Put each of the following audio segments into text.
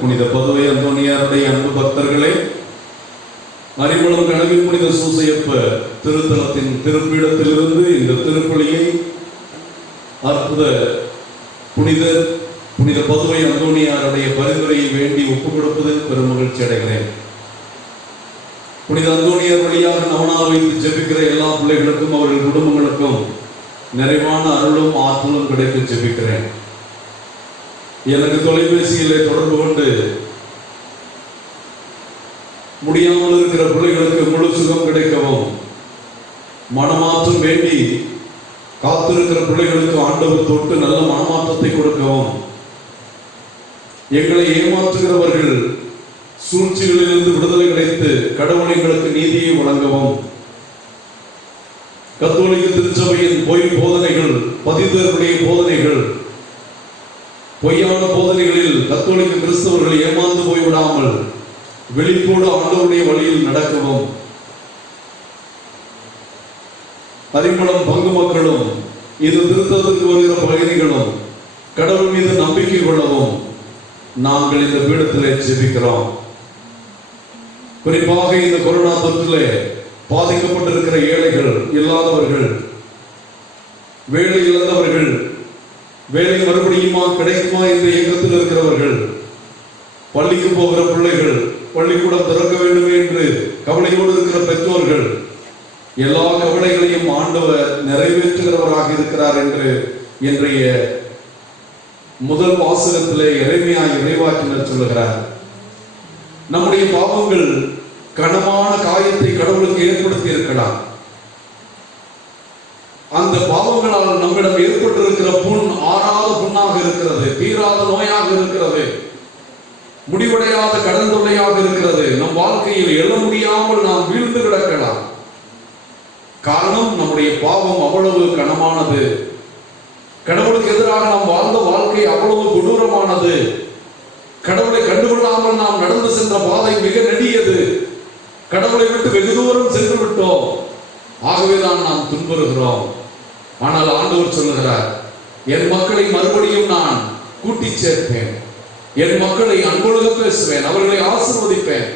புனித பதுவை அந்தோணியாருடைய அன்பு பக்தர்களே, அறிமுகம் கனவில் புனித சூசையப்ப திருத்தலத்தின் திருப்பீடத்திலிருந்து இந்த திருப்பலியை அற்புத புனித பதுவை அந்தோணியாருடைய பரிந்துரையை வேண்டி ஒப்புக் கொடுப்பதில் பெரும் மகிழ்ச்சி அடைகிறேன். புனித அந்தோணியார் வழியாக நவநாள் வைத்து ஜெபிக்கிற எல்லா பிள்ளைகளுக்கும் அவர்கள் குடும்பங்களுக்கும் நிறைவான அருளும் ஆற்றலும் கிடைத்து ஜெபிக்கிறேன். எனக்கு தொலைபேசியிலே தொடர்பு கொண்டு முடியாமல் இருக்கிற பிள்ளைகளுக்கு முழு சுகம் கிடைக்கவும், மனமாற்றம் வேண்டி காத்திருக்கிற பிள்ளைகளுக்கு ஆண்டவர் தொட்டு நல்ல மனமாற்றத்தை கொடுக்கவும், எங்களை ஏமாற்றுகிறவர்கள் சூழ்ச்சிகளிலிருந்து விடுதலை கிடைத்து கடவுள் எங்களுக்கு நீதியை வழங்கவும், கத்தோலிக்க திருச்சபையின் பொய் போதனைகள், பதிதர்களுடைய போதனைகள், பொய்யான போதனைகளில் கத்தோலிக்க கிறிஸ்தவர்கள் ஏமாந்து போய்விடாமல் வெளிப்போடு ஆண்டவருடைய வழியில் நடக்கவும், அறிமுகம் பங்கு மக்களும் இது திருத்தத்துக்கு வருகிற பகுதிகளும் கடவுள் மீது நம்பிக்கை கொள்ளவும் நாங்கள் இந்த பீடத்திலே ஜெபிக்கிறோம். குறிப்பாக இந்த கொரோனா தொற்றிலே பாதிக்கப்பட்டிருக்கிற ஏழைகள், இல்லாதவர்கள், வேலை இழந்தவர்கள், வேலை மறுபடியுமா கிடைக்குமா என்ற இயக்கத்தில் இருக்கிறவர்கள், பள்ளிக்கு போகிற பிள்ளைகள், பள்ளிக்கூடம் திறக்க வேண்டும் என்று கவலையோடு இருக்கிற பெற்றோர்கள், எல்லா கவலைகளையும் ஆண்டவர் நிறைவேற்றுகிறவராக இருக்கிறார் என்று இன்றைய முதல் வாசகத்திலே எரேமியா இறைவாக்கினர் சொல்லுகிறார். நம்முடைய பாவங்கள் கனமான காயத்தை கடவுளுக்கு ஏற்படுத்தி இருக்கலாம். அந்த பாவங்களால் நம்மிடம் ஏற்பட்டிருக்கிற புண் ஆறாத புண்ணாக இருக்கிறது, தீராத நோயாக இருக்கிறது, முடிவடையாத கடன் தொல்லையாக இருக்கிறது. நம் வாழ்க்கையில் எழ முடியாமல் நாம் வீழ்ந்து கிடக்கலாம். காரணம், நம்முடைய பாவம் அவ்வளவு கனமானது. கடவுளுக்கு எதிராக நாம் வாழ்ந்த வாழ்க்கை அவ்வளவு கொடூரமானது. கடவுளை கண்டுகொள்ளாமல் நாம் நடந்து சென்ற பாதை மிக நெடியது. கடவுளை விட்டு வெகு தூரம் சென்று விட்டோம். ஆகவேதான் நாம் துன்புறுகிறோம். ஆனால் ஆண்டவர் சொல்லுகிறார், என் மக்களை மறுபடியும் நான் கூட்டி சேர்ப்பேன், என் மக்களை அன்பொழுக பேசுவேன், அவர்களை ஆசீர்வதிப்பேன்,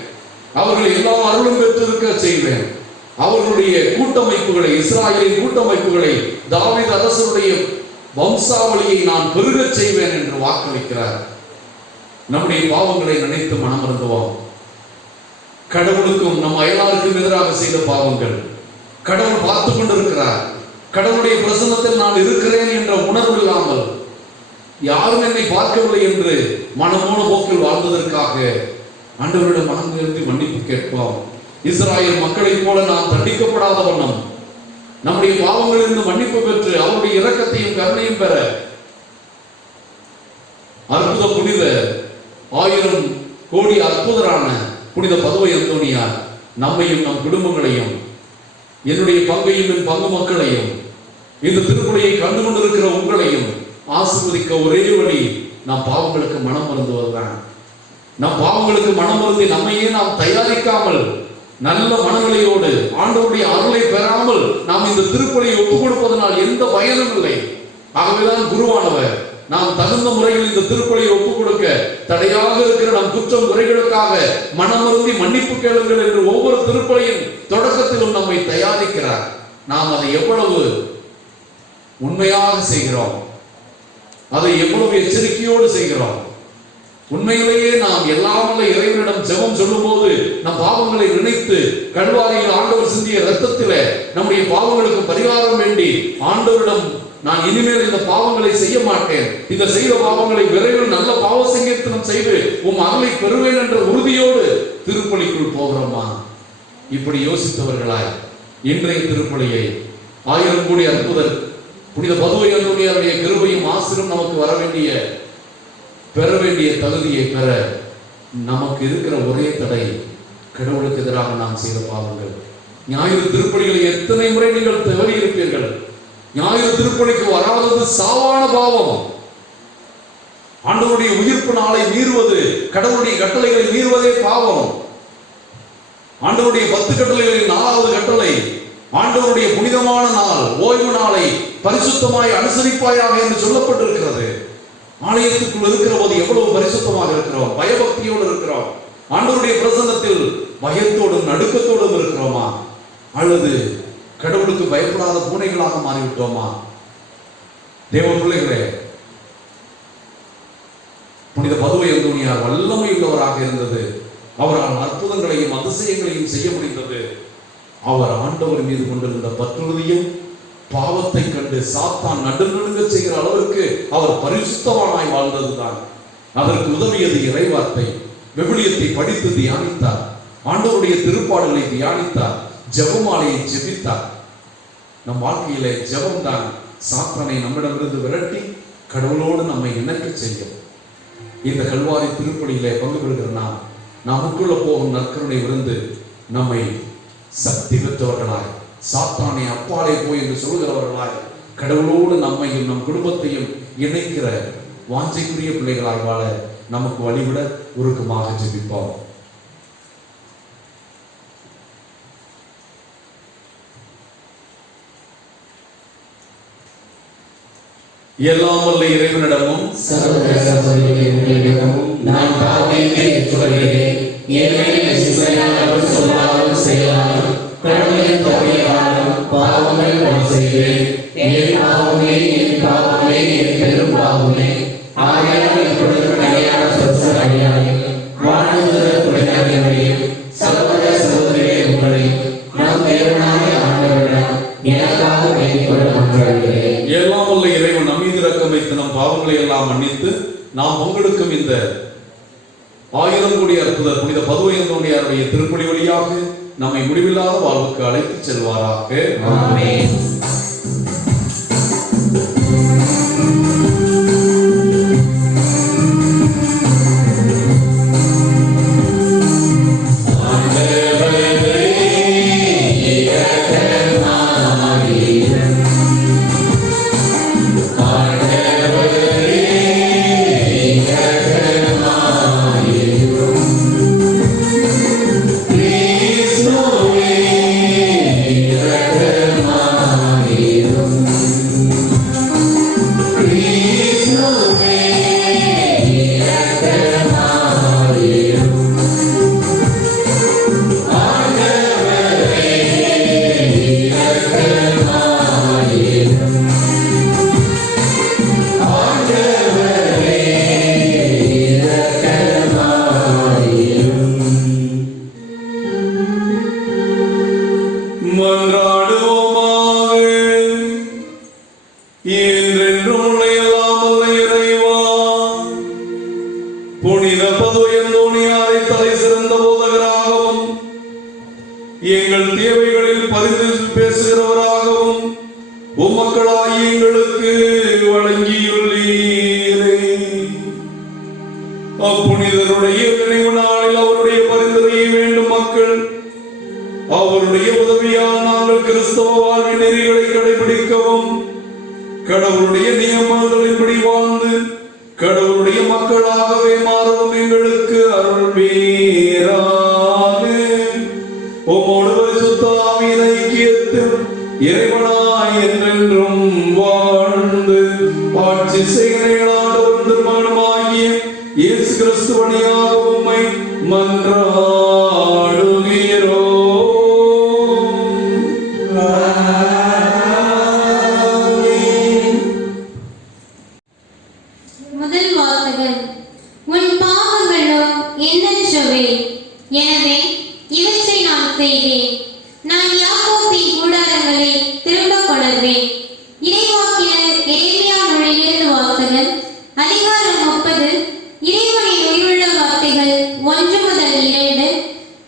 அவர்களை எல்லா அருளும் பெற்றிருக்க செய்வேன், அவர்களுடைய கூட்டமைப்புகளை, இஸ்ராயலின் கூட்டமைப்புகளை, தாவீது அரசருடைய வம்சாவளியை நான் பெருகச் செய்வேன் என்று வாக்களிக்கிறார். நம்முடைய பாவங்களை நினைத்து மனம் வருந்துவோம். கடவுளுக்கும் நம் அயலாருக்கும் எதிராக செய்த பாவங்கள் கடவுள் பார்த்து கொண்டிருக்கிறார். கடவுளுடைய பிரசன்னத்தில் நான் இருக்கிறேன் என்ற உணர்வு இல்லாமல், யாரும் என்னை பார்க்கவில்லை என்று மனமோன போக்கில் வாழ்ந்ததற்காக ஆண்டவரிடம் மனம் நிறுத்தி மன்னிப்பு கேட்போம். இஸ்ராயல் மக்களைப் போல நாம் தண்டிக்கப்படாத வண்ணம் நம்முடைய பாவங்களிலிருந்து மன்னிப்பு பெற்று அவருடைய இரக்கத்தையும் கருணையும் பெற அற்புத புனித 1000 கோடி அற்புதரான புனித பதுவை அந்தோணியார் நம்மையும் நம் குடும்பங்களையும், என்னுடைய பங்கையும் என் பங்கு மக்களையும், இந்த திருப்பலியை கண்டு கொண்டிருக்கிற உங்களையும் ஆசீர்வதிக்க ஒரே வழி நம் பாவங்களுக்கு மனம் வருந்துவதுதான். நம் பாவங்களுக்கு மனம் வருந்தி நம்மையே நாம் தயாரிக்காமல் நல்ல மனநிலையோடு ஆண்டவருடைய அருளை பெறாமல் நாம் இந்த திருப்பலியை ஒப்புக் கொடுப்பதனால் எந்த பயனும் இல்லை. ஆகவேதான் குருவானவர் நாம் தகுந்த முறையில் இந்த திருப்பலியை ஒப்புக் கொடுக்க தடையாக இருக்கிற நம் குற்றம் குறைகளுக்காக மனமருந்தி மன்னிப்பு கேளுங்கள் என்று ஒவ்வொரு திருப்பலியின் தொடக்கத்திலும் நம்மை தயாரிக்கிறார். நாம் அதை எவ்வளவு உண்மையாக செய்கிறோம், அதை எவ்வளவு எச்சரிக்கையோடு செய்கிறோம். உண்மையிலேயே நாம் எல்லாமல்ல இறைவனிடம் ஜெபம் சொல்லும் போது நம் பாவங்களை நினைத்து கல்வாரியில் ஆண்டவர் சிந்திய இரத்தத்திலே நம்முடைய பாவங்களுக்கு பரிகாரம் வேண்டி ஆண்டவரிடம், நான் இனிமேல் இந்த பாவங்களை செய்ய மாட்டேன், இந்த செய்த பாவங்களை விரைவில் நல்ல பாவ சங்கீர்த்தனம் செய்து உம் அருளை பெறுவேன் என்ற உறுதியோடு திருப்பலிக்குள் போகிறோமா? இப்படி யோசித்தவர்களாய் இன்றைய திருப்பலியை 1000 கோடி அற்புதர் புனித பதுவை அந்தோணியாருடைய கிருபையும் ஆசீரும் நமக்கு பெற வேண்டிய தகுதியை பெற நமக்கு இருக்கிற ஒரே தடை கடவுளுக்கு எதிராக நாம் செய்த பாவங்கள். ஞாயிறு திருப்பலிகளை எத்தனை முறை நீங்கள் தவறி இருப்பீர்கள். ஞாயிறு திருப்பலிக்கு வராதது சாவான பாவம். ஆண்டவருடைய உயிர்ப்பு நாளை மீறுவது, கடவுளுடைய கட்டளைகளை மீறுவதே பாவம். ஆண்டவருடைய 10 கட்டளைகளில் 4வது கட்டளை, ஆண்டவருடைய புனிதமான நாள் ஓய்வு நாளை பரிசுத்தமாய் அனுசரிப்பாயாக என்று சொல்லப்பட்டிருக்கிறது. ஆலயத்துக்குள் இருக்கிற போது எவ்வளவு பரிசுத்தமாக இருக்கிறோம், பயபக்தி கடவுளுடைய பிரசன்னத்தில் பயத்தோடும் நடுக்கத்தோடும் இருக்கிறோமா, அல்லது கடவுளுக்கு பயப்படாத பூனைகளாக மாறிவிட்டோமா? தேவ பிள்ளைகளே, புனித பதுவை அந்தோனியார் வல்லமை உள்ளவராக இருந்தது. அவரால் அற்புதங்களையும் அதிசயங்களையும் செய்ய முடிந்தது. அவர் ஆண்டவர் மீது கொண்டிருந்த பற்றுறுதியும் பாவத்தை கண்டு சாத்தான் நடுநடுங்க செய்கிற அளவிற்கு அவர் பரிசுத்தவானாய் வாழ்ந்ததுதான். அதற்கு உதவியது இறைவார்த்தை. விவிலியத்தை படித்து தியானித்தார், ஆண்டவருடைய திருப்பாடலை தியானித்தார், ஜெபமாலையை ஜெபித்தார். நம் வாழ்க்கையிலே ஜெபம் தான் சாத்தானை நம்மிடமிருந்து விரட்டி கடவுளோடு நம்மை இணைக்க செய்யும். இந்த கல்வாரி திருப்பலியிலே பங்கு பெறுகிற நாம் நமக்குள்ள போகும் நற்கருணை விருந்து நம்மை சக்தி பெற்றவர்களாய், சாத்தானை அப்பாலே போய் என்று சொல்கிறவர்களாய், கடவுளோடு நம்மையும் நம் குடும்பத்தையும் இணைக்கிற வாஞ்சைக்குரிய பிள்ளைகளாய் வாழ நமக்கு வழிவிட உருக்கமாக ஜெபிப்போம். எல்லாம் வல்ல இறைவனிடமும் சகோதர சகோதரிகளிடமும் நான் பாவத்தை ஏற்றுக்கொள்கிறேன். ஏனெனில் சிந்தனையாலும் சொல்லாலும் செயலாலும் கடவுளின் தவறினாலும் பாவங்கள் செய்கிறேன். என் பாவமே என் பாவமே என் பெரும் பாவமே. ஆகையால் இப்பொழுது அடையாள சொற்ச அடையாளையும் வாழ்ந்துள்ள குழந்தைகளையும் சகோதர சகோதரிகளை உங்களையும் நம் தேவனாகிய ஆண்டவரிடம் எனக்காக வேண்டிக்கொள்ள மன்றாடுகிறேன். எல்லாம் வல்ல இறைவன் நம் மீது இரக்கம் வைத்து நம் பாவங்களை எல்லாம் மன்னித்து நாம் உங்களுக்கும் இந்த 1000 கோடி அற்புதர் புனித பதுவை அந்தோனியாருடைய திருப்பலி வழியாக நம்மை முடிவில்லாத வாழ்வுக்கு அழைத்து செல்வாராக. ஆமென். புனித பதுவை அந்தோனியாரை தலை சிறந்த போதகராகவும் எங்கள் தேவைகளில் பரிந்து பேசுகிறவராகவும் உம்மக்களாகி எங்களுக்கு வழங்கியுள்ளீரே. அப்புனிதருடைய நினைவு நாளில் அவருடைய பரிந்துரையை வேண்டும் மக்கள் அவருடைய உதவியால் நாங்கள் கிறிஸ்தவ வாழ்வின் நெறிகளை கடைபிடிக்கவும் கடவுளுடைய நியமங்களின்படி வாழ்ந்து கடவுளுடைய மக்களாகவே மாறவும் எங்களுக்கு அருள்வீராக. உம்மோடு பரிசுத்த ஆவியின் ஐக்கியத்தில் இறைவனாய் என்றென்றும் வாழ்ந்து ஆட்சி செய்கிற ஆண்டவரும் திருமகனுமாகிய இயேசு கிறிஸ்து வழியாக உம்மை மன்றாடுகிறோம். முதல் வாசகம். உன் பாவங்களோ எண்ணற்றவை, எனவே இவற்றை நான் செய்தேன். நான் யாக்கோபின் கூடாரங்களை திரும்ப கொணர்வேன். இறைவாக்கினர் எரேமியா நூலிலிருந்து வாசகம். அதிகாரம் 30. இறைவனின் உயிருள்ள வார்த்தைகள் 1 முதல் 2,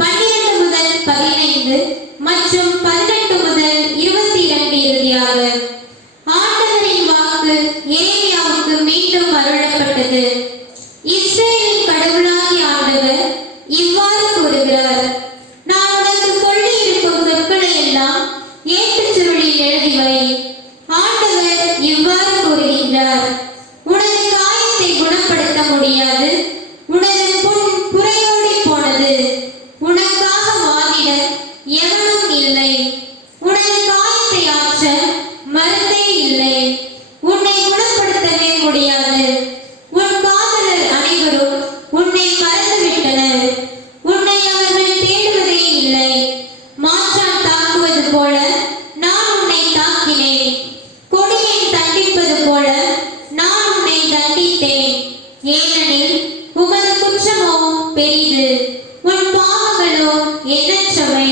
12 முதல் 15 மற்றும் 18 முதல் 22 இறுதியாக. ஆண்டவரின் வாக்கு எரேமியாவுக்கு மீண்டும் அருளப்பட்டது. இஸ்ரவேலின் கடவுளாகிய ஆண்டவர் இவ்வாறு கூறுகிறார்: பெரிது, உன் பாவங்களோ எண்ணற்றவை.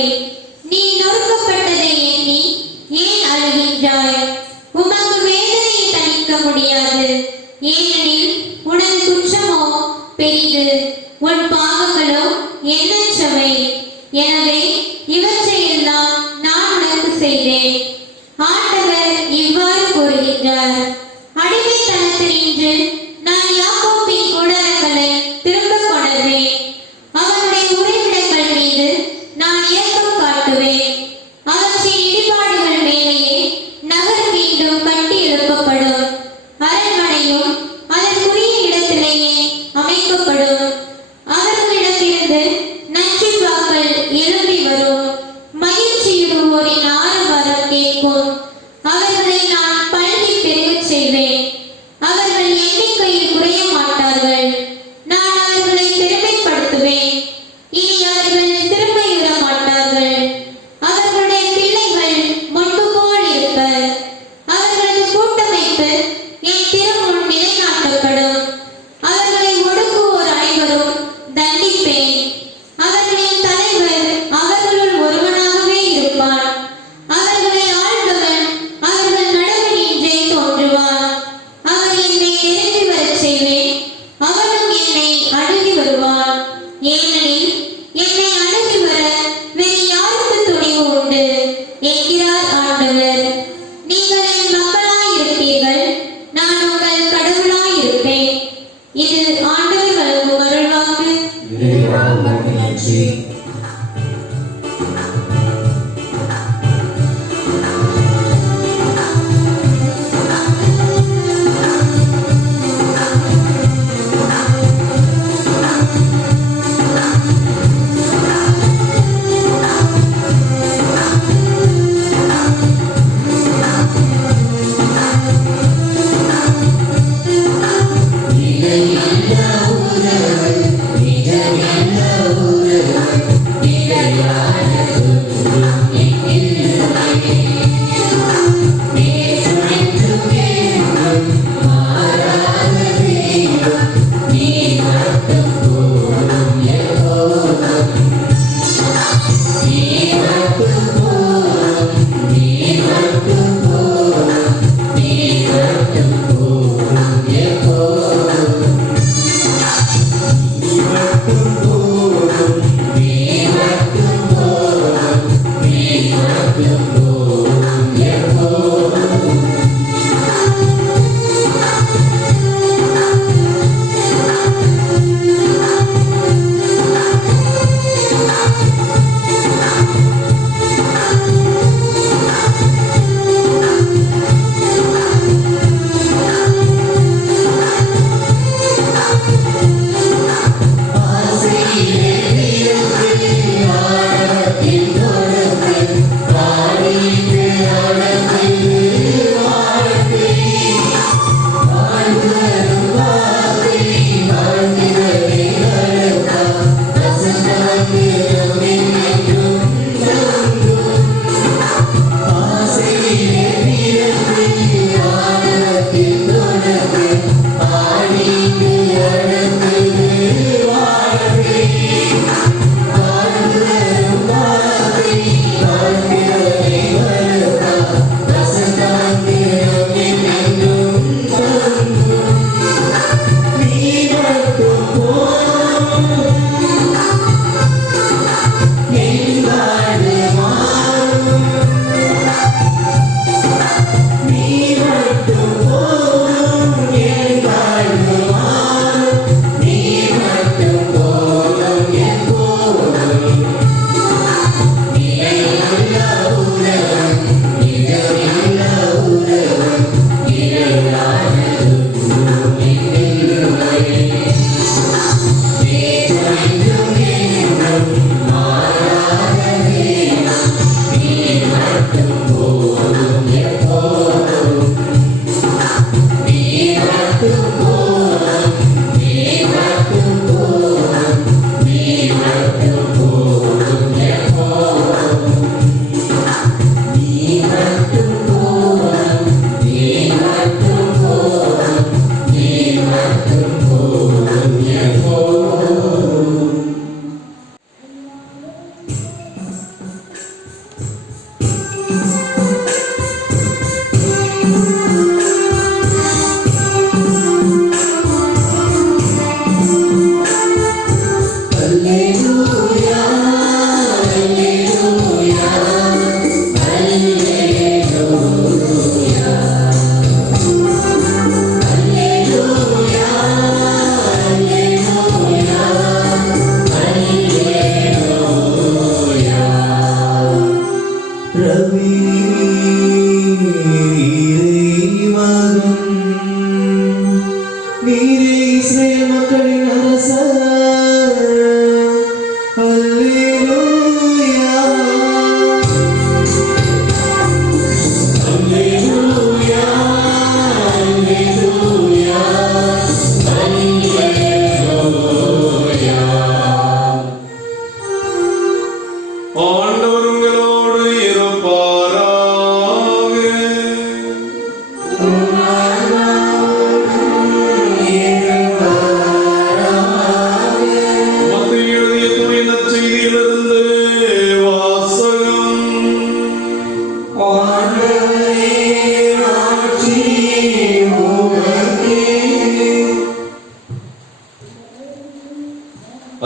நீ நொறுக்கப்பட்டதை எண்ணி ஏன் அழுகின்றாய்? உமக்கு வேதனையை தணிக்க முடியாது, ஏனெனில் உனது குற்றமோ பெரிது, உன் பாவங்களோ எண்ணற்றவை. எனவே இவற்றையெல்லாம் நான் உனக்கு செய்தேன். ஆண்டவர் இவ்வாறு கூறுகின்றார்: அடிமைத்தனத்தினின்று நான் யாக்கோபின் கூடாரங்களை திரும்பக் கொணர்வேன். அவனுடைய உறைவிடங்கள் மீது நான் இரக்கம் காட்டுவேன். அவற்றின் இடிபாடுகள் மேலேயே நகர் மீண்டும் கட்டி எழுப்பப்படும். அரண்மனையும் அதற்குரிய இடத்திலேயே அமைக்கப்படும். அவர்களிடமிருந்து நன்றிவாக்கள் எழும்பி வரும். மகிழ்ச்சியுறுவோரின் ஆரவாரம் கேட்கும். அவர்களை நான் பள்ளி பெருகச் செய்வேன். அவர்கள் எண்ணிக்கையில் குறைய மாட்டார்கள். நான் அவர்களை பெருமைப்படுத்துவேன். இனி அவர்கள் சிறுமையுற மாட்டார்கள். அவர்களுடைய பிள்ளைகள் முன்பு போல் இருப்பர். அவர்களது கூட்டமைப்பு என் திருமுன் நிலைநாட்டப்படும். அவர்களை ஒடுக்குவோர் அனைவரும் தண்டிப்பேன். அவர்களின் தலைவர் அவர்களுள் ஒருவனாகவே இருப்பான். அவர்களை ஆள்பவன் அவர்கள் நடுவினின்றே தோன்றுவான். அவர் என்னை நெருங்கி வரச் செய்வேன். அவனும் என்னை அணுகி வருவான். ஏனெனில் என்னை அணுகி வர வேறு யாருக்கு துணிவு உண்டு என்கிறார் ஆண்டவர். நீங்கள் என் மக்களாயிருப்பீர்கள், நான் உங்கள் கடவுளாயிருப்பேன். இது ஆண்டவர் வழங்கும் அருள்வாக்கு. இறைவா உமக்கு நன்றி. நிஜமில்ல உறவு, நிஜமில்ல உறவு,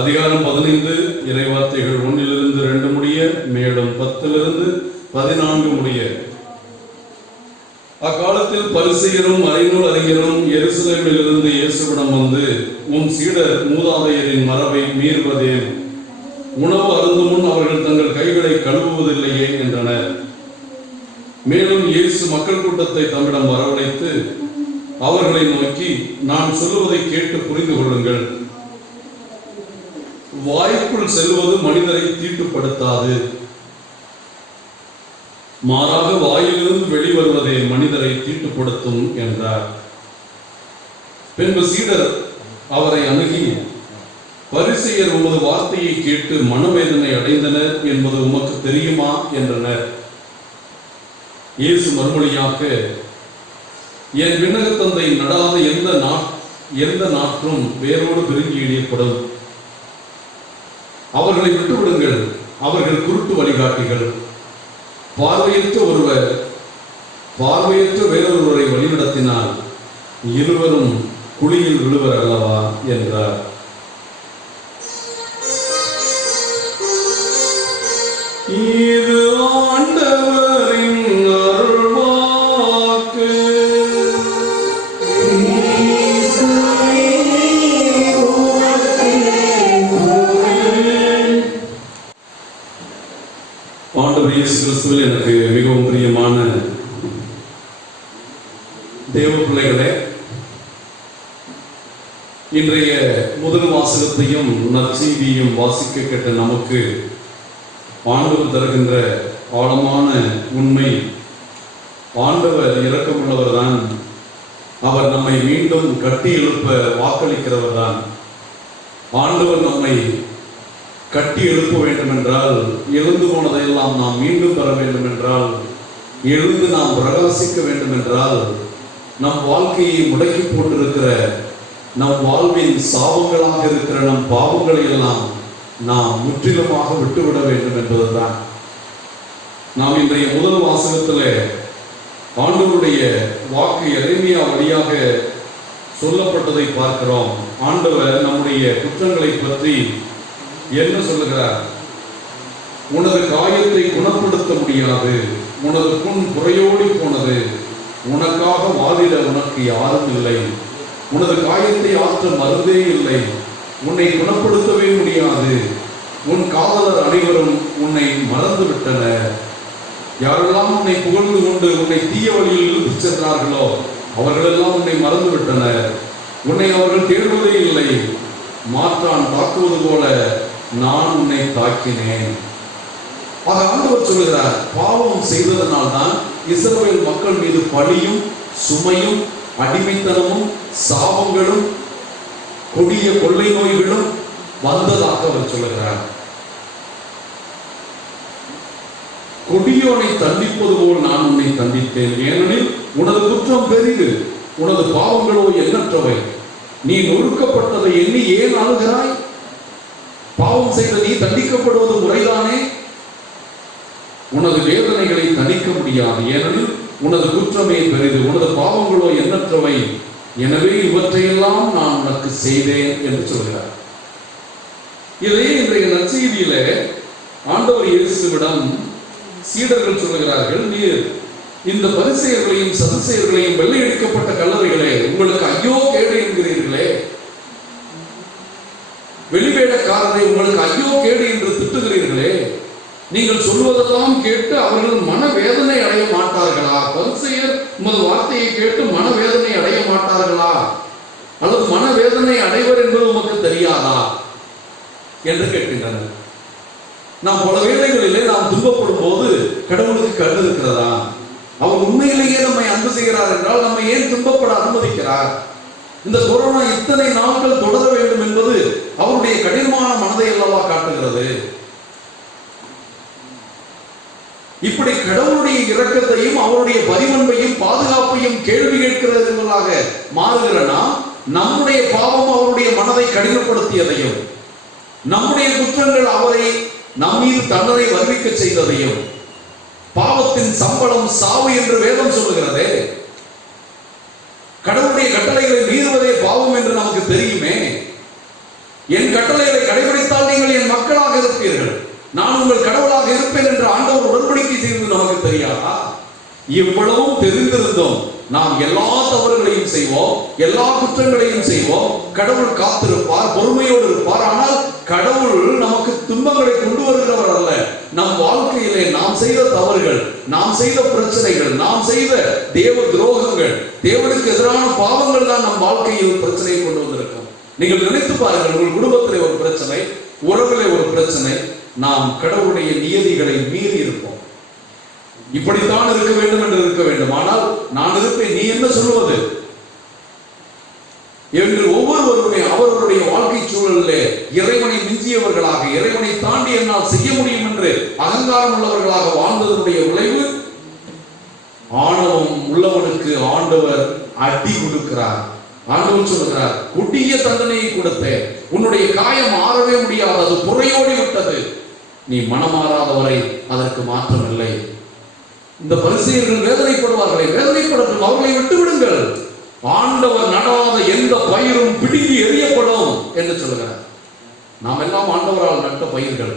அதிகாரம் 15 இறைவார்த்தைகள் 1-2 முடிய, மேலும் 10-14 முடிய. அக்காலத்தில் பரிசேயரும் மறைநூல் அறிஞரும் எருசலேமிலிருந்து இயேசுவிடம் வந்து, உம் சீடர் மூதாதையரின் மரபை மீறுவதேன்? உணவு அருந்தும் முன் அவர்கள் தங்கள் கைகளை கழுவுவதில்லையே என்றனர். மேலும் இயேசு மக்கள் கூட்டத்தை தம்மிடம் வரவழைத்து அவர்களை நோக்கி, நான் சொல்லுவதை கேட்டு புரிந்து கொள்ளுங்கள். வாய்க்குள் செல்வது மனிதரை தீட்டுப்படுத்தாது, மாறாக வாயிலிருந்து வெளிவருவதே மனிதரை தீட்டுப்படுத்தும் என்றார். பின்பு சீடர் அவரை அணுகி, பரிசேயர் உமது வார்த்தையை கேட்டு மனவேதனை அடைந்தனர் என்பது உமக்கு தெரியுமா என்றனர். இயேசு மறுமொழியாக, என் விண்ணக தந்தை நடாத எந்த நாற்றும் வேரோடு பிரிங்கி எறியப்படும். அவர்களை விட்டுவிடுங்கள், அவர்கள் குருட்டு வழிகாட்டிகள். பார்வையற்ற வேறொருவரை வழிநடத்தினால் இருவரும் குழியில் விழுவர் அல்லவா என்றார். இது ஆண்டவரின் அருள்வாக்கு. ஆண்டவர் இயேசு கிறிஸ்துவில் எனக்கு மிகவும் பிரியமான தேவ பிள்ளைகளே, இன்றைய முதல் வாசகத்தையும் நற்செய்தியும் வாசிக்க கேட்ட நமக்கு ஆண்டவர் தருகின்ற ஆழமான உண்மை, ஆண்டவர் இரக்கமுள்ளவர் தான். அவர் நம்மை மீண்டும் கட்டி எழுப்ப வாக்களிக்கிறவர் தான். ஆண்டவர் நம்மை கட்டி எழுப்ப வேண்டும் என்றால், எழுந்து போனதையெல்லாம் நாம் மீண்டும் பெற வேண்டும் என்றால், எழுந்து நாம் பிரகாசிக்க வேண்டும் என்றால், நம் வாழ்க்கையை முடக்கி போட்டிருக்கிற, நம் வாழ்வின் சாபங்களாக இருக்கிற நம் பாவங்களை எல்லாம் நாம் முற்றிலுமாக விட்டுவிட வேண்டும் என்பதுதான். நாம் இன்றைய முதல் வாசகத்தில் ஆண்டவருடைய வாக்கு எரேமியா வழியாக சொல்லப்பட்டதை பார்க்கிறோம். ஆண்டவர் நம்முடைய குற்றங்களை பற்றி என்ன சொல்லுகிறார்? உனது காயத்தை குணப்படுத்த முடியாது, உனது புண் புறையோடி போனது, உனக்காக வாதிட உனக்கு யாரும் இல்லை, உனது காயத்தை ஆற்ற மருந்தே இல்லை, உன்னை குணப்படுத்தவே முடியாது, உன் காதலர் அனைவரும் உன்னை மறந்து விட்டனர். யாரெல்லாம் உன்னை புகழ்ந்து கொண்டு உன்னை தீய வழியில் இழுத்துச் சென்றார்களோ அவர்களெல்லாம் உன்னை மறந்து விட்டனர். உன்னை அவர்கள் தேடுவதே இல்லை, மாற்றான் தாக்குவது போல நான் உன்னை தாக்கினேன். ஆண்டவர் சொல்கிறார், பாவம் செய்ததனால் தான் இஸ்ரவேல் மக்கள் மீது பழியும் சுமையும் அடிமைத்தனமும் சாபங்களும் கொடிய கொள்ளை நோய்களும் வந்ததாக அவர் சொல்லுகிறார். கொடியோனை தண்டிப்பது போல் நான் உன்னை தண்டித்தேன், ஏனெனில் உனது குற்றம் பெரிது, உனது பாவங்களோ எண்ணற்றவை. நீ நொறுக்கப்பட்டதை எண்ணி ஏன் அழுகிறாய்? பாவம் செய்த நீ தண்டிக்கப்படுவது முறைதானே? உனது வேதனைகளை தணிக்க முடியாது, ஏனெனில் உனது குற்றமே பெரிது, உனது பாவங்களோ எண்ணற்றவை. எனவே இவற்றையெல்லாம் நான் உனக்கு செய்தேன் என்று சொல்கிறார். இதை இன்றைய நற்செய்தியில ஆண்டவர் இயேசுவிடம் சீடர்கள் சொல்லுகிறார்கள், நீர் இந்த பரிசேயர்களையும் சதுசேயர்களையும் வெள்ளையடிக்கப்பட்ட கல்லறைகளே, உங்களுக்கு ஐயோ கேடு என்கிறீர்களே, வெளிவேடக்காரரை உங்களுக்கு ஐயோ கேடு என்று திட்டுகிறீர்களே, நீங்கள் சொல்வதெல்லாம் கேட்டு அவர்கள் மனவேதனை அடைய மாட்டார்களா? பரிசேயர் உமது வார்த்தையை கேட்டு மனவேதனை அடைய மாட்டார்களா? அல்லது மனவேதனை அடைவர் என்பது உமக்கு தெரியாதா என்று கேட்கின்றனர். நாம் பல வேளைகளிலே நாம் துன்பப்படும் போது கடவுளுக்கு கண்டு இருக்கிறதா? அவர் உண்மையிலேயே நம்மை அன்பு செய்கிறார் என்றால் நம்மை ஏன் துன்பப்பட அனுமதிக்கிறார்? இந்த கொரோனா இத்தனை நாட்கள் தொடர வேண்டும் என்பது அவருடைய கடினமான மனதை அல்லவா காட்டுகிறது. இப்படி கடவுளுடைய இரக்கத்தையும் அவருடைய பரிவன்பையும் பாதுகாப்பையும் கேள்வி கேட்கிறவர்களாக மாறுகிற நாம், நம்முடைய பாவம் அவருடைய மனதை கடினப்படுத்தியதையும், நம்முடைய குற்றங்கள் அவரை நம் மீது தண்டனை வருவிக்க செய்ததையும், பாவத்தின் சம்பளம் சாவு என்று வேதம் சொல்லுகிறதே, கடவுளுடைய கட்டளைகளை மீறுவதே பாவம் என்று நமக்கு தெரியுமே. என் கட்டளைகளை கடைபிடித்தால் நீங்கள் என் மக்களாக இருப்பீர்கள், நான் உங்கள் கடவுளாக இருப்பேன் என்று ஆண்டவர் உடன்படிக்கை செய்வது நமக்கு தெரியாதா? இவ்வளவும் தெரிந்திருந்தோம் நாம் எல்லா தவறுகளையும் செய்வோம், எல்லா குற்றங்களையும் செய்வோம். கடவுள் காத்திருப்பார், பொறுமையோடு இருப்பார். ஆனால் கடவுள் நமக்கு துன்பங்களை கொண்டு வருகிறவர் அல்ல. நம் வாழ்க்கையிலே நாம் செய்த தவறுகள், நாம் செய்த பிரச்சனைகள், நாம் செய்த தேவ துரோகங்கள், தேவனுக்கு எதிரான பாவங்கள் தான் நம் வாழ்க்கையில் பிரச்சனையை கொண்டு வந்திருக்கும். நீங்கள் நினைத்து பாருங்கள், உங்கள் குடும்பத்திலே ஒரு பிரச்சனை, உறவிலே ஒரு பிரச்சனை, நாம் கடவுளுடைய நியதிகளை மீறி இருப்போம். இப்படித்தான் இருக்க வேண்டும் என்று இருக்க வேண்டும். ஆனால் நான் இருப்பேன், நீ என்ன சொல்லுவது? எங்கள் ஒவ்வொருவருமே அவர்களுடைய வாழ்க்கை சூழலிலே இறைவனை மிஞ்சியவர்களாக, இறைவனை தாண்டி என்னால் செய்ய முடியும் என்று அகங்காரம் உள்ளவர்களாக வாழ்ந்ததனுடைய விளைவு, ஆணவம் உள்ளவனுக்கு ஆண்டவர் அடி கொடுக்கிறார். ஆண்டவர் சொல்கிறார், கொடிய தண்டனையை கொடுத்தேன், உன்னுடைய காயம் ஆறவே முடியாது, அது புறையோடி விட்டது, நீ மனமாறாதவரை அதற்கு மாற்றம் இல்லை. இந்த பரிசேயர்கள் வேதனைப்படுவார்களே, வேதனைப்படட்டும், அவர்களை விட்டு விடுங்கள். ஆண்டவர் நடாத எந்த பயிரும் பிடுங்கி எறியப்படும் என்று சொல்கிறார். நாம் எல்லாம் ஆண்டவரால் நட்ட பயிர்கள்.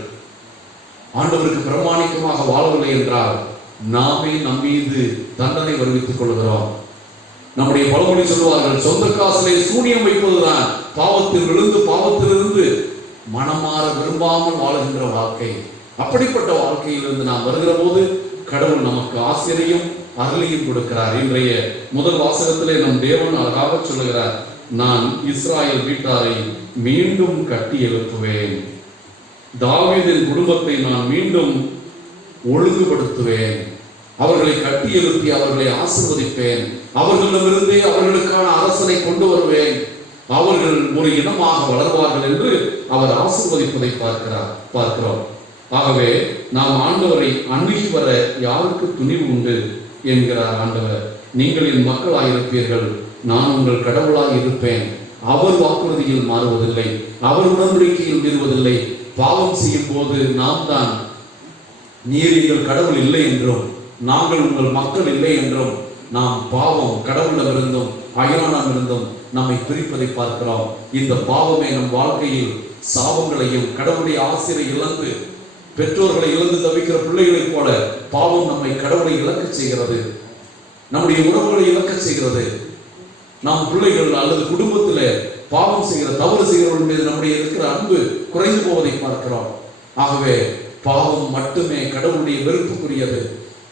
ஆண்டவருக்கு பிரமாணிக்கமாக வாழவில்லை என்றால் நாமே நம் மீது தண்டனை வருவித்துக் கொள்கிறோம். நம்முடைய பழமொழி சொல்லுவார்கள், சொந்த காசிலே சூனியம் வைப்பதுதான் பாவத்தில் விழுந்து பாவத்திலிருந்து மனமாற விரும்பாமல் வாழுகின்ற வாழ்க்கை. அப்படிப்பட்ட வாழ்க்கையிலிருந்து நாம் வருகிற போது கடவுள் நமக்கு ஆசிரியையும் அருளையும் கொடுக்கிறார். இன்றைய முதல் வாசகத்திலே நம் தேவன் அழகாக சொல்லுகிறார், நான் இஸ்ராயல் வீட்டாரை மீண்டும் கட்டி எழுப்புவேன், தாவீதின் குடும்பத்தை நான் மீண்டும் ஒழுங்குபடுத்துவேன், அவர்களை கட்டி எழுப்பி அவர்களை ஆசீர்வதிப்பேன், அவர்களிடமிருந்தே அவர்களுக்கான அரசனை கொண்டு வருவேன், அவர்கள் ஒரு இனமாக வளர்வார்கள் என்று அவர் ஆசீர்வதிப்பதை பார்க்கிறோம். ஆகவே நாம் ஆண்டவரை அணுகி வர யாருக்கு துணிவு உண்டு என்கிறார் ஆண்டவர். நீங்கள் என் மக்களாயிருப்பீர்கள், நான் உங்கள் கடவுளாக இருப்பேன். அவர் வாக்குறுதியில் மாறுவதில்லை, அவர் உடன்படிக்கையில் மீறுவதில்லை. பாவம் செய்யும் போது நாம் தான் நீர் எங்கள் கடவுள் இல்லை என்றும் நாங்கள் உங்கள் மக்கள் இல்லை என்றும் நாம் பாவம் கடவுளிடமிருந்தும் அயலானிடமிருந்தும் நம்மை பிரிப்பதை பார்க்கிறோம். இந்த பாவமே நம் வாழ்க்கையில் சாபங்களையும் கடவுளுடைய ஆசிரை இழந்து பெற்றோர்களை இழந்து தவிக்கிற பிள்ளைகளைப் போல பாவம் நம்மை கடவுளை இழக்க செய்கிறது, நம்முடைய உறவுகளை இழக்க செய்கிறது. நாம் பிள்ளைகள் அல்லது குடும்பத்தில் பாவம் செய்கிற தவறு செய்கிறவர்கள் மீது நம்முடைய இருக்கிற அன்பு குறைந்து போவதை பார்க்கிறோம். ஆகவே பாவம் மட்டுமே கடவுளுடைய வெறுப்புக்குரியது.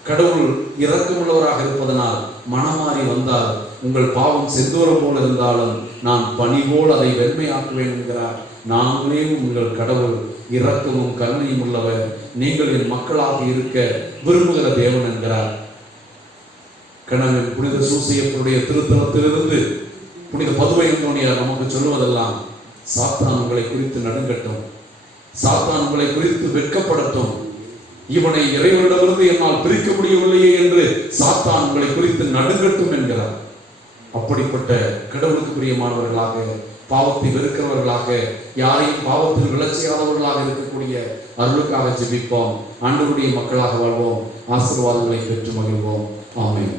கடவுள் இரக்கமுள்ளவராக இருப்பதனால் மனமாறி வந்தால் உங்கள் பாவம் செந்தூரம் போல இருந்தாலும் நான் பனி போல் அதை வெண்மையாக்குவேன் என்கிறார். நாங்களே உங்கள் கடவுள் இரக்கமும் கருணையும் உள்ளவர், நீங்கள் என் மக்களாக இருக்க விரும்புகிற தேவன் என்கிறார். கணவன் புனித சூசையப்பருடைய திருத்தலத்திலிருந்து புனித பதுவை அந்தோனியார் நமக்கு சொல்லுவதெல்லாம், சாத்தான் உங்களை குறித்து நடுங்கட்டும், சாத்தான் உங்களை குறித்து வெட்கப்படட்டும், இவனை இறைவனிடமிருந்து என்னால் பிரிக்க முடியவில்லையே என்று சாத்தான் உங்களை குறித்து நடுங்கட்டும் என்கிறார். அப்படிப்பட்ட கடவுளுக்கு பிரியமானவர்களாக, பாவத்தை வெறுக்கிறவர்களாக, யாரையும் பாவத்தில் விளச்சையாதவர்களாக இருக்கக்கூடிய அருளுக்காக ஜெபிப்போம். ஆண்டவருடைய மக்களாக வாழ்வோம். ஆசீர்வாதங்களை பெற்று மகிழ்வோம். ஆமென்.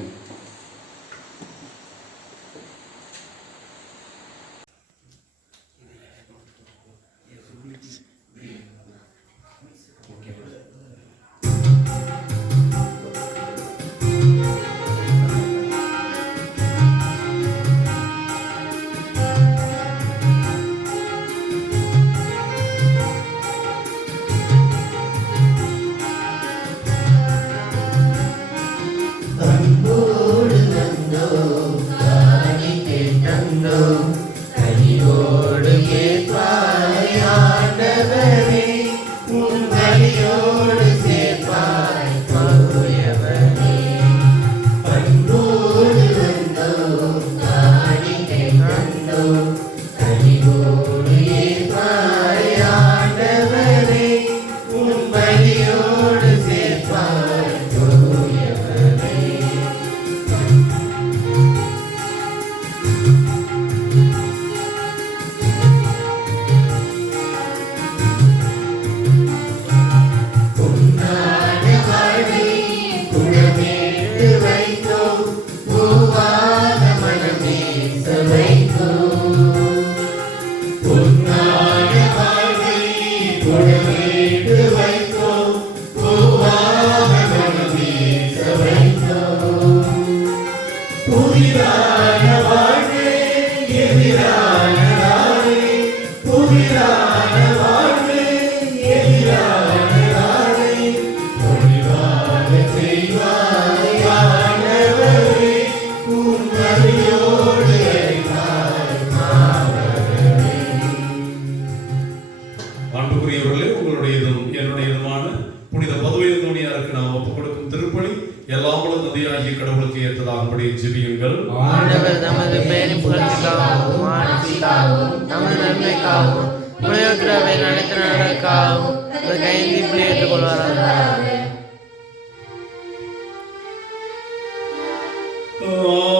ஆண்டவர்களே, உங்களுடையதும் என்னுடையதுமான புனித பதுவையந்தோணியாருக்கு நாம் ஒப்புக் கொடுக்கும் திருப்பலி எல்லாம் வல்ல தந்தையாகிய கடவுளுக்கு ஏற்றதாகும்படி ஜெபியுங்கள். ஆண்டவர் தமது பெயரின் புகழ்ச்சிக்காகவும் ஆட்சிக்காகவும் நமது நன்மைக்காகவும் புனிதவை நடத்தினருக்காகவும் கைந்தி புள்ளி ஏற்றுக்கொள்வார்கள்.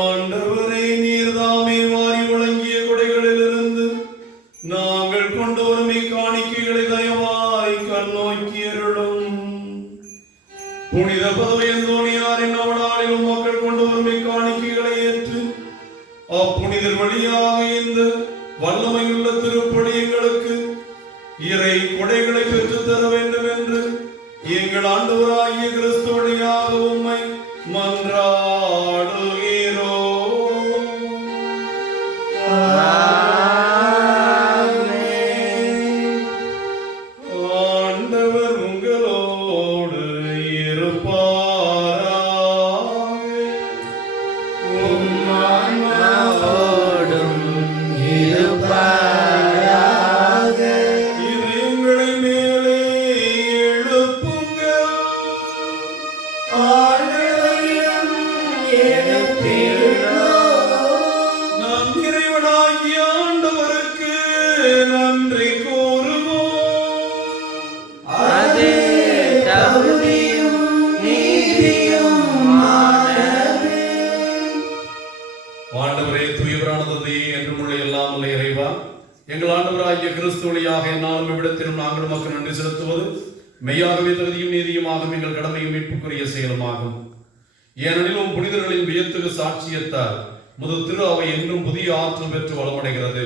ஆண்டவரை நீர்தாமே வாரி வழங்கிய கொடைகளிலிருந்து நாங்கள் கொண்டு வரும் காணிக்கைகளை தயவாய் கண்ணோக்கி அருளும். புனித பதுவையந்தோணியாரின் அவளாளிலும் மக்கள் கொண்டு வரும் காணிக்கைகளை ஏற்று அப்புனிதர் வழியாக இந்த வல்லமையுள்ள திருப்பலி எங்களுக்கு இறை கொடைகளை பெற்றுத் தர வேண்டும் என்று எங்கள் ஆண்டவராகிய கிறிஸ்து வழியாக உம்மை மன்றாடுகிறோம். ஆண்டவர் உங்களோடு இருப்பாராக. உம்மாவோடும் இருப்பாராக. இதயங்களை மேலே எழுப்புங்கள். நம் இறைவனாகிய ஆண்டவருக்கு நன்றி கூறுவோம். அது தகுதியும் நீதியுமானது. ஆண்டவரே, தூயவரான தந்தையே, என்றுமுள்ள எல்லாம் உள்ள இறைவா, எங்கள் ஆண்டவராகிய கிறிஸ்து வழியாக என்னாலும் இவ்விடத்திலும் நாங்கள் மக்கள் நன்றி செலுத்துவது மெய்யாகவே தகுதியும் நீதியுமாகும், எங்கள் கடமையும் மீட்புக்குரிய செயலுமாகும். ஏனெனில் உம் புனிதர்களின் வியத்தகு சாட்சியத்தால் முது திரு அவை என்றும் புதிய ஆற்றல் பெற்று வளமடைகிறது.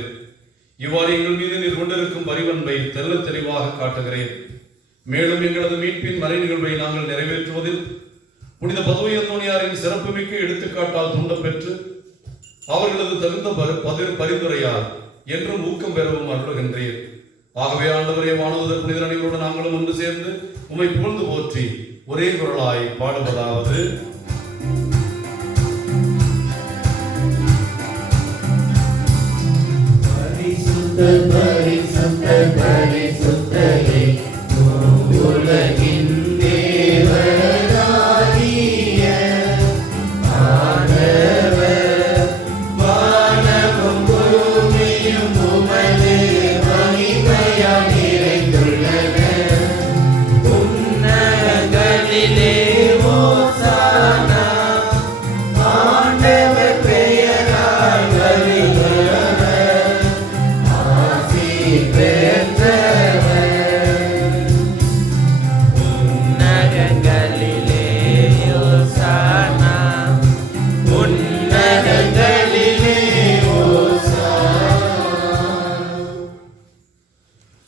இவ்வாறு எங்கள் மீது நீர் கொண்டிருக்கும் பரிவன்பை தெல்ல தெளிவாக காட்டுகிறேன். மேலும் எங்களது மீட்பின் மறை நிகழ்வை நாங்கள் நிறைவேற்றுவதில் புனித பதுவையந்தோணியாரின் சிறப்புமிக்க எடுத்துக்காட்டால் தூண்டப் பெற்று அவர்களது தகுந்த பரிந்துரையால் என்றும் ஊக்கம் பெறவும் அருளுகின்றேன். ஆகவே ஆண்டவரே, வானதூதர் புனிதர் அனைவரோடு நாங்களும் ஒன்று சேர்ந்து உம்மை புகழ்ந்து போற்றி ஒரே குரலாய் பாடுவதாவது: உலகின் தேவனாகிய ஆண்டவர், வானமும் பூமியும் உமது மகிமையால் நிறைந்துள்ளன. உன்னதங்களிலே ஓசானா, ஆண்டவர் பெயரால் வருகிறவர், ஆசி பெற்றவர். உன்னதங்களிலே ஓசானா, உன்னதங்களிலே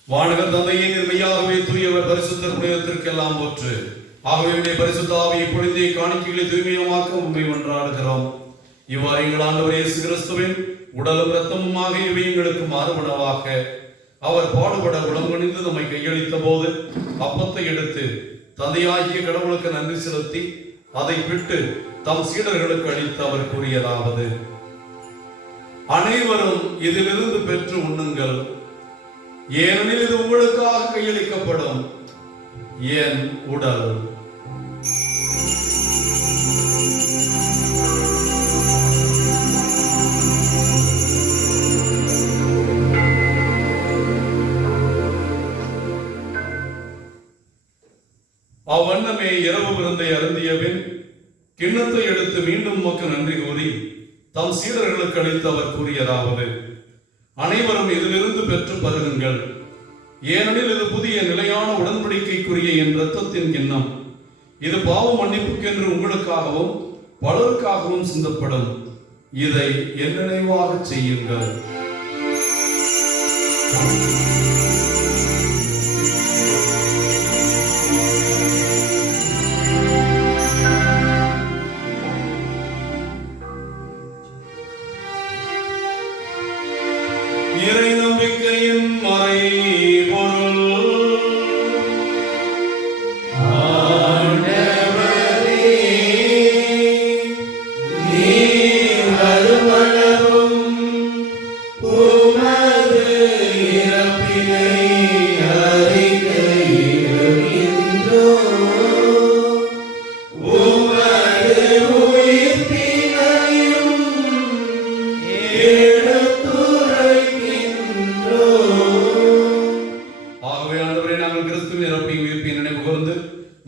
வானகர் தந்தையே, நிர்மையாகவே தூயவர் பரிசுத்தர் புனிதத்திற்கெல்லாம் போற்று. ஆகவே உம்முடைய பரிசுத்த ஆவியை பொழிந்தே காணிக்கைகளை தூய்மையமாக்க உம்மை மன்றாடுகிறோம். இவ்வாறு எங்கள் ஆண்டவர் இயேசு கிறிஸ்துவின் உடலும் இரத்தமுமாக இவை எங்களுக்கு மாறுபடவாக அவர் பாடுபட உடம்பணிந்து நம்மை கையளித்த போது அப்பத்தை எடுத்து தந்தையாகிய கடவுளுக்கு நன்றி செலுத்தி அதை விட்டு தம் சீடர்களுக்கு அளித்து அவர் கூறியதாவது: அனைவரும் இதிலிருந்து பெற்று உண்ணுங்கள், ஏனெனில் இது உங்களுக்காக கையளிக்கப்படும் என் உடல். அவ்வண்ணமே இரவு விருந்தை அருந்திய பின் கிண்ணத்தை எடுத்து மீண்டும் உமக்கு நன்றி கூறி தம் சீடர்களுக்கு அளித்து அவர் கூறியதாவது: அனைவரும் இதிலிருந்து பெற்று பருகுங்கள், ஏனெனில் இது புதிய நிலையான உடன்படிக்கைக்குரிய என் இரத்தத்தின் கிண்ணம். இது பாவ மன்னிப்புக்கென்று உங்களுக்காகவும் பலருக்காகவும் சிந்தப்படும். இதை என் நினைவாக செய்யுங்கள். இறை நம்பிக்கையின் மறைபொருள். ஆண்டவரே, நீர் வருமளவும் உமது இறப்பினை கிறிஸ்துவின் இறப்பையும் உயிர்ப்பையும் நினைவு கூர்ந்து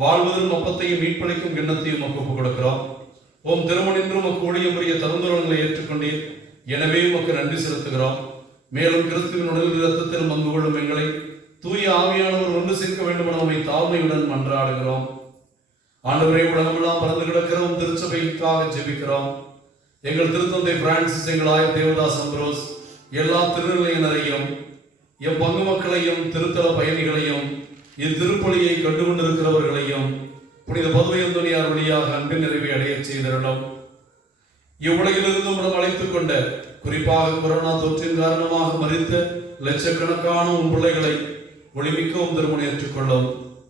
வாழ்வதும் அப்பத்தையும் மீட்பளிக்கும் கிண்ணத்தையும் ஒப்புக் கொடுக்கிறோம். ஓம் திருமணின்றும் உமக்கு ஊழியம் புரிய தகுந்தவர்களை ஏற்றுக்கொண்டீர். எனவே உமக்கு நன்றி செலுத்துகிறோம். மேலும் கிறிஸ்துவின் உடல் இரத்தத்தில் பங்கு கொள்ளும் எங்களை தூய ஆவியானவர் ஒன்று சேர்க்க வேண்டும் என உம்மை தாழ்மையுடன் மன்றாடுகிறோம். ஆண்டவரே, உலகமெல்லாம் பறந்து கிடக்கிறோம் திருச்சபைக்காக ஜெபிக்கிறோம். எங்கள் திருத்தந்தை பிரான்சிஸ், எங்கள் ஆயர் தேவதாஸ் அம்ப்ரோஸ், எல்லா திருநிலையினரையும் எம் பங்கு மக்களையும் திருத்தல பயணிகளையும் இத்திருப்பலியை கண்டுகொண்டிருக்கிறவர்களையும் புனித பதுவை அந்தோனியார் வழியாக அன்பின் நிறைவை அடைய செய்திருந்தோம். இவ்வுலகிலிருந்து உடம் அழைத்துக் கொண்ட, குறிப்பாக கொரோனா தொற்றின் காரணமாக மரித்த லட்சக்கணக்கான உன் பிள்ளைகளை ஒளிமிக்கவும் திருமணம் ஏற்றுக்கொள்ளும்.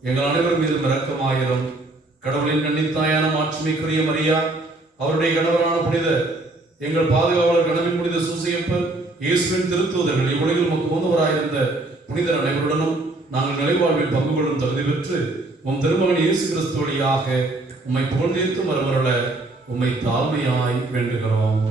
எங்கள் அனைவர் மீதும் இரக்கமாயிரும். கடவுளின் கன்னித்தாயான மாட்சிமைக்குரிய மரியா, அவருடைய கணவரான புனித எங்கள் பாதுகாவலர் கணவன் புனித சூசையப்பர், இயேசுவின் திருத்தூதர்கள், இவ்வுலகில் நமக்கு உந்தவராயிருந்த புனிதர் அனைவருடனும் நாங்கள் நிலைவாழ்வில் பங்கு கொள்ளும் தகுதி பெற்று உம் திருமகன் இயேசு கிறிஸ்து வழியாக உம்மை புகழ்ந்தேத்து மறுவரல உம்மை தாழ்மையாய் வேண்டுகிறோம்.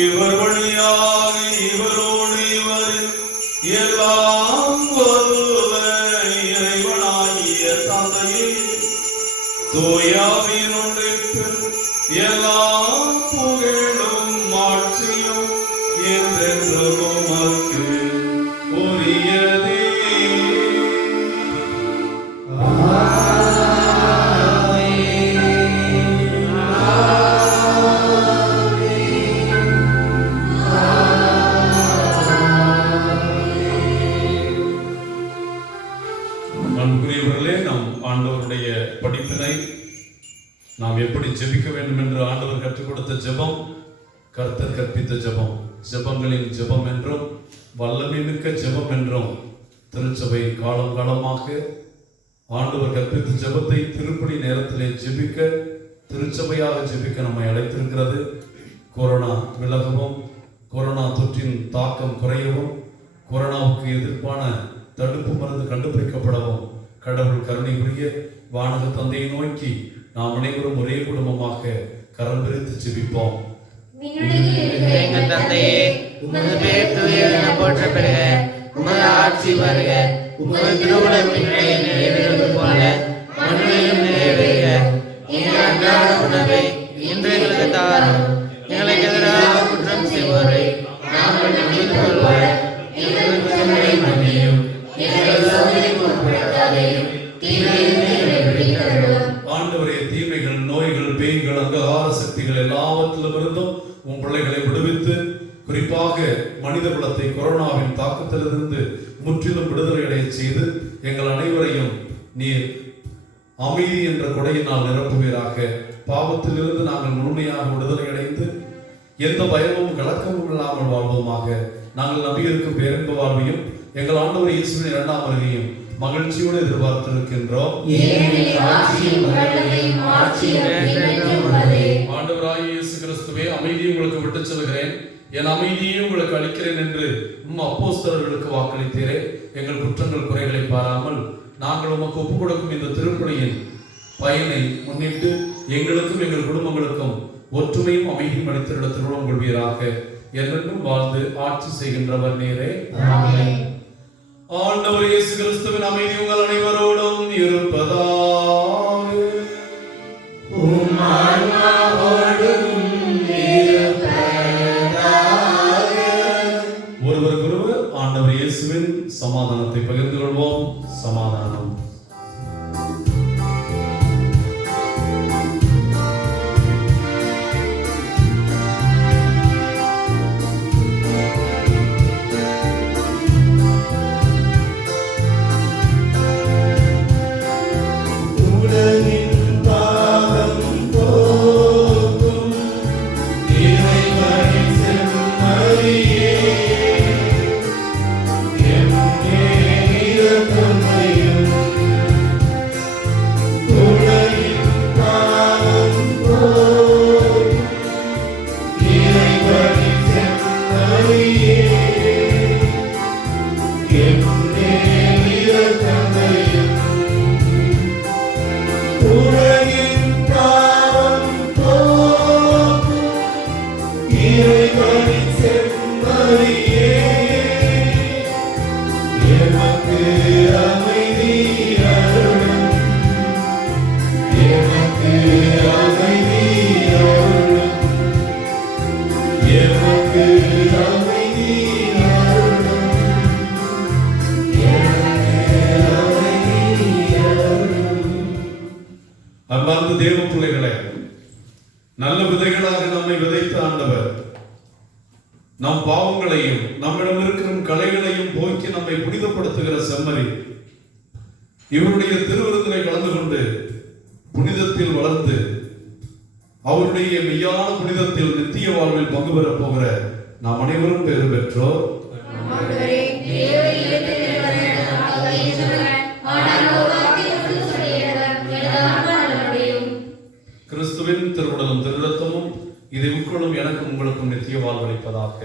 இவர் வழியாக இவரோடு இவரில் எல்லாம் இறைவனாகிய தந்தையே, தூயாவின் ஒன்றிற்பில் எல்லா புகழும் மாட்சியும் என்றென்றும் உமக்கு உரியதே. அன்புக்குரியவர்களே, நம் ஆண்டவருடைய படிப்பினை நாம் எப்படி ஜெபிக்க வேண்டும் என்று ஆண்டவர் கற்றுக் கொடுத்த ஜெபம், கர்த்தர் கற்பித்த ஜெபம், ஜெபங்களின் ஜெபம் என்றும் வல்லமை மிக்க ஜெபம் என்றும் திருச்சபை காலம் காலமாக ஆண்டவர் கற்பித்த ஜெபத்தை திருப்பலி நேரத்திலே ஜெபிக்க, திருச்சபையாக ஜெபிக்க நம்மை அழைத்திருக்கிறது. கொரோனா விலகவும், கொரோனா தொற்றின் தாக்கம் குறையவும், கொரோனாவுக்கு எதிர்ப்பான தடுப்பு மருந்து கண்டுபிடிக்கப்படவும் கடவுள் கருணை புரிய வானக தந்தையை நோக்கி நாம் அனைவரும் ஒரே குடும்பமாக கரம் பிரித்து ஜெபிப்போம். எங்கள் தந்தையே, உமது பெயர் தூயது என போற்றப்பெறுக. உமது ஆட்சி வருக. உமது திருவுளம் விண்ணிலே நிறைவேறுவது போல மண்ணிலும் நிறைவேறுக. எங்கள் அன்றாட உணவை இன்று எங்களுக்கு தாரும். எங்களுக்கு எதிராக குற்றம் செய்வோரை நாங்கள் மன்னித்து கொள்வோம். எங்கள் குற்றங்களை மன்னியும். எங்களை சோதனைக்கு உட்படுத்தாதேயும், தீமையிலிருந்து எங்களை விடுவித்தருளும். ஆண்டவரே, தீமைகள், நோய்கள், பேய்கள், அந்தகார சக்திகள் எல்லாவற்றிலிருந்தும் உன் பிள்ளைகளை விடுவித்து, குறிப்பாக மனித குலத்தை கொரோனாவின் தாக்கத்திலிருந்து முற்றிலும் விடுதலை அடைய செய்து எங்கள் அனைவரையும் நீர் அமைதி என்ற கொடையினால் நிரப்புவீராக. பாவத்திலிருந்து நாங்கள் முழுமையாக விடுதலை அடைந்து எந்த பயமும் கலக்கமும் இல்லாமல் வாழ்வோமாக. நாங்கள் நம்பியிருக்கும் பேரன்பு வாழ்வையும் எங்கள் ஆண்டவர் இயேசுவின் இரண்டாம் வருகையும் மகிழ்ச்சியோடு எதிர்பார்த்திருக்கின்றோம். ஆண்டவராகிய இயேசு கிறிஸ்துவே, அமைதியை உங்களுக்கு விட்டுச் செல்கிறேன், என் அமைதியை உங்களுக்கு அளிக்கிறேன் என்று அப்போஸ்தலர்களுக்கு வாக்களித்தீரே. எங்கள் குற்றங்கள் குறைகளை பாராமல் நாங்கள் உமக்கு ஒப்புக் கொடுக்கும் இந்த திருப்பலியின் பயனை முன்னிட்டு எங்களுக்கும் எங்கள் குடும்பங்களுக்கும் ஒற்றுமையும் அமைதியும் அளித்திருட திருவுளம் கொள்வீராக. என்றென்றும் வாழ்ந்து ஆட்சி செய்கின்றவர் நீரே. ஆண்டவர் இயேசு கிறிஸ்துவின் அமைதி உங்கள் அனைவரோடும் இருப்பதாக. ஒருவருக்கொருவர் ஆண்டவர் இயேசுவின் சமாதானத்தை பகிர்ந்து கொள்வோம். சமாதானம். அன்பு தேவ பிள்ளைகளே, நல்ல விதைகளாக நம்மை விதைத்த ஆண்டவர் நம் பாவங்களையும் நம்மிடம் இருக்கிற கலைகளையும் போக்கி நம்மை புனிதப்படுத்துகிற செம்மறி இவருடைய திருவிருந்தினை கலந்து கொண்டு புனிதத்தில் வளர்ந்து அவருடைய மெய்யான புனிதத்தில் நித்திய வாழ்வில் பங்கு பெறப் போகிற நாம் அனைவரும் பேறு பெற்றோர். கிறிஸ்துவின் திருவுடலும் திருரத்தமும் இதை உட்கொள்ளும் எனக்கும் உங்களுக்கும் நித்திய வாழ்வளிப்பதாக.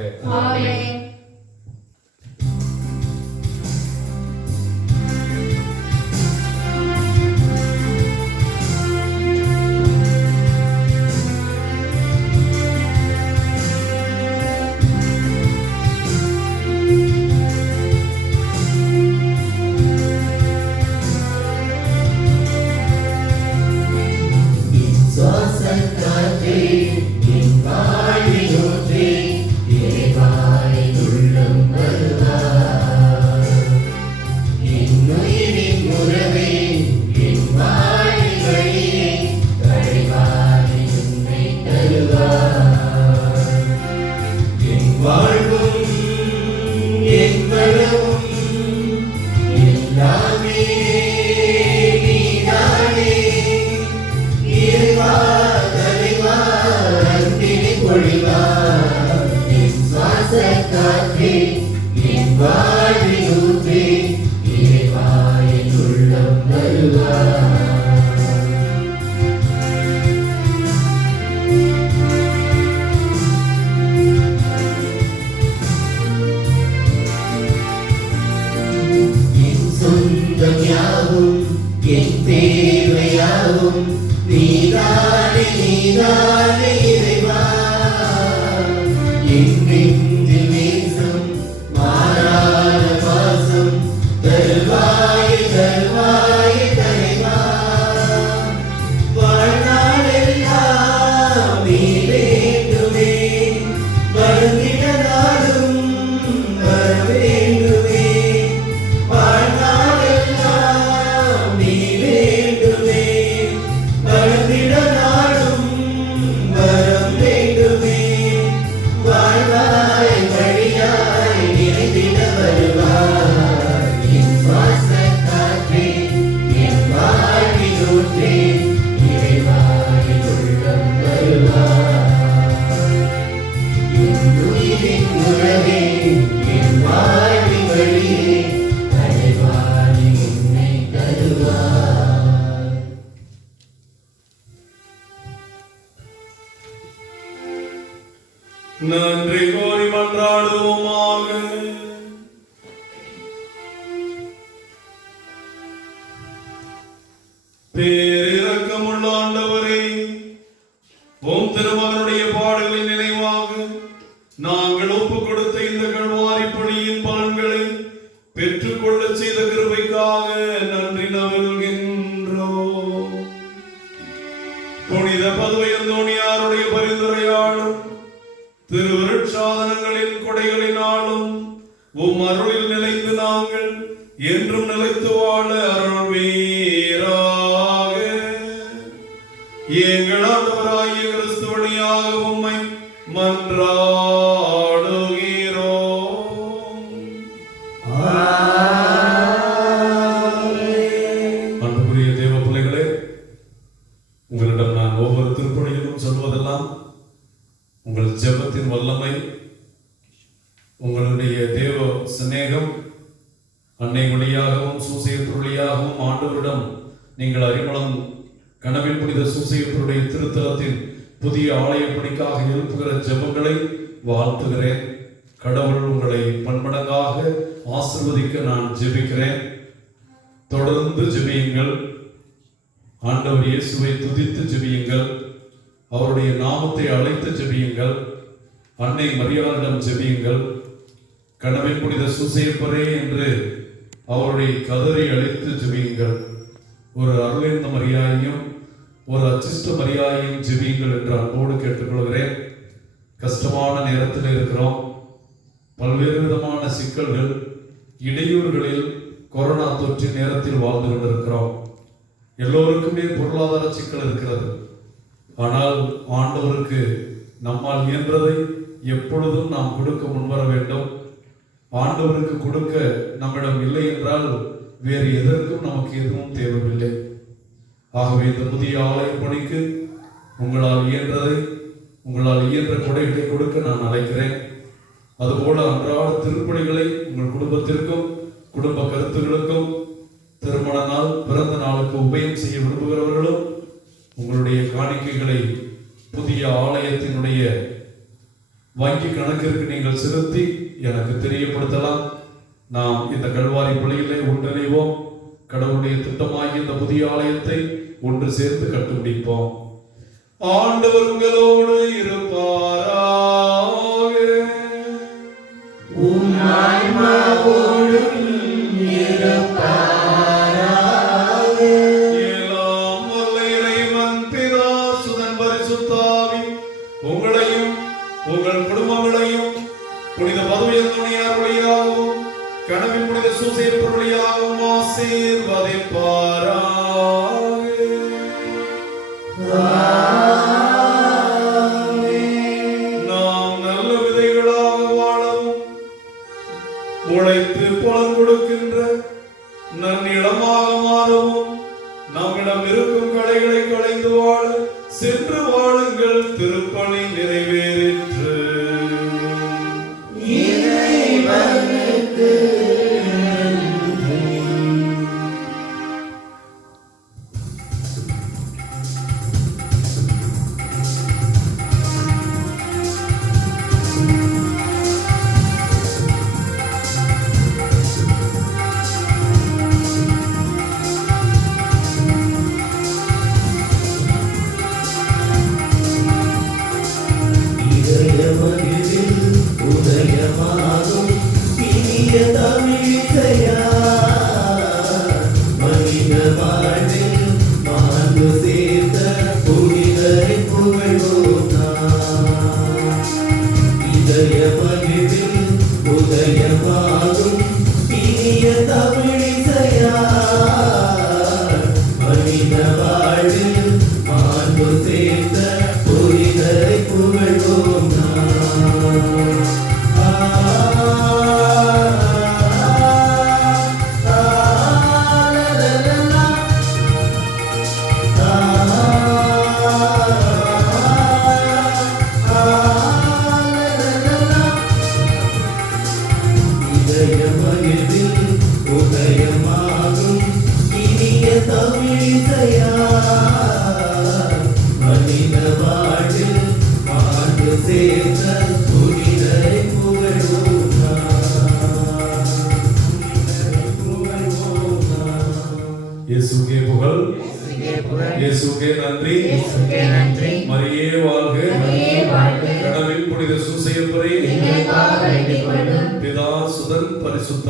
நன்றி கோரி மன்றாடுவோமாக. பேரிரக்கமுள்ள ஆண்டவரே, உம் திருமகனுடைய பாடுகளின் நினைவாக நாங்கள் ஒப்புக் கொடுத்த இந்த கல்வாரி பணியின் பலன்களை பெற்றுக்கொள்ள செய்த கிருபைக்காக நன்றி நல்கின்றோம். புனித பதுவை அந்தோணியாருடைய பரிந்துரையாலும் திருவருட்சாதனங்களின் கொடைகளினாலும் உம் அருளில் நிலைத்து நாங்கள் என்றும் நிலைத்து வாழ அருள்வீராக. எங்கள் ஆண்டவராகிய கிறிஸ்து வழியாக உம்மை மன்றாடுகிறோம். அன்புக்குரிய தேவ பிள்ளைகளே, உங்களிடம் நான் ஒவ்வொரு திருப்பணியிலும் சொல்வதெல்லாம் உங்கள் ஜெபத்தின் வல்லமை, உங்களுடைய தேவ சிநேகம், அன்னை வழியாகவும் சூசையப்பர் வழியாகவும் ஆண்டவரிடம் நீங்கள் அறிமுகம் கனவில் புனித சூசையப்பருடைய திருத்தலத்தின் புதிய ஆலய பணிக்காக எழுப்புகிற ஜெபங்களை வாழ்த்துகிறேன். கடவுள் உங்களை பன்மடங்காக ஆசீர்வதிக்க நான் ஜெபிக்கிறேன். தொடர்ந்து ஜெபியுங்கள். ஆண்டவர் இயேசுவை துதித்து ஜெபியுங்கள். அவருடைய நாமத்தை அழைத்து ஜெபியுங்கள். அன்னை மரியாளிடம் ஜெபியுங்கள். கனவில் புனித சூசையப்பரே என்று அவருடைய கதரை அழைத்து ஜெபியுங்கள். ஒரு அருளேந்த மரியாயையும் ஒரு அச்சிஷ்ட மரியாயையும் ஜெபியுங்கள் என்று அன்போடு கேட்டுக்கொள்கிறேன். கஷ்டமான நேரத்தில் இருக்கிறோம். பல்வேறு விதமான சிக்கல்கள், இடையூறுகளில் கொரோனா தொற்றின் நேரத்தில் வாழ்ந்து கொண்டிருக்கிறோம். எல்லோருக்குமே பொருளாதார சிக்கல் இருக்கிறது. ஆனால் ஆண்டவருக்கு நம்மால் இயன்றதை எப்பொழுதும் நாம் கொடுக்க முன்வர வேண்டும். ஆண்டவருக்கு கொடுக்க நம்மிடம் இல்லை என்றால் வேறு எதற்கும் நமக்கு எதுவும் தேவையில்லை. ஆகவே இந்த புதிய ஆலய பணிக்கு உங்களால் இயன்றதை, உங்களால் இயன்ற கொடைகளை கொடுக்க நான் அழைக்கிறேன். அதுபோல அன்றாட திருப்பணிகளை உங்கள் குடும்பத்திற்கும் குடும்ப கருத்துகளுக்கும் திருமண நாள் பிறந்த நாளுக்கு உபயம் செய்ய விரும்புகிறவர்களும் உங்களுடைய காணிக்கைகளை புதிய ஆலயத்தினுடைய வங்கி கணக்கிற்கு நீங்கள் செலுத்தி எனக்கு தெரியப்படுத்தலாம். நாம் இந்த கல்வாரி பள்ளியிலே ஒன்றிணைவோம். கடவுளுடைய திட்டமாகி இந்த புதிய ஆலயத்தை ஒன்று சேர்த்து கட்டுப்பிடிப்போம். ஆண்டவர் உங்களோடு இருப்பாராக. எல்லாம் வல்ல இறைவன் பிதா சுதன் பரிசுத்த ஆவி உங்களையும் உங்கள் குடும்பங்களையும் புனித பதுவையந்தோணியார் வழியாகவும் கனவின் புனித சூசையப்பர் வழியாகவும் ஆசீர்வதிப்பாராக. நாம் நல்ல விதைகளாக வாழவும் உழைத்து பலன் கொடுக்கின்ற நன்னிடமாக மாறவும் நம்மிடம் இருக்கும் களைகளை களைந்து வாழ சென்று வாழுங்கள். திருப்பணி நிறைவேறிற்று. உதயமாகும் இனிய தமிழிசையா மனித வாழ்வில் மாண்பு சேர்த்த புனிதரை புகழ்வோம் நாம். இதய மகிழ்வில் உதயமாகும் இனிய தமிழிசையா மனித வாழ்வில் மாண்பு சேர்த்த புனிதரை புகழ்வோம் நாம். உதயமாகும் இனிய தமிழிசையா மனித வாழ்வில் மாண்பு சேர்த்த புனிதரை புகழ்வோம் நாம். இயேசுவே புகழ், இயேசுவே நன்றி, மரியே வாழ்க. கடவுளின் புனித சூசையப்பரை பிதா சுதன் பரிசுத்த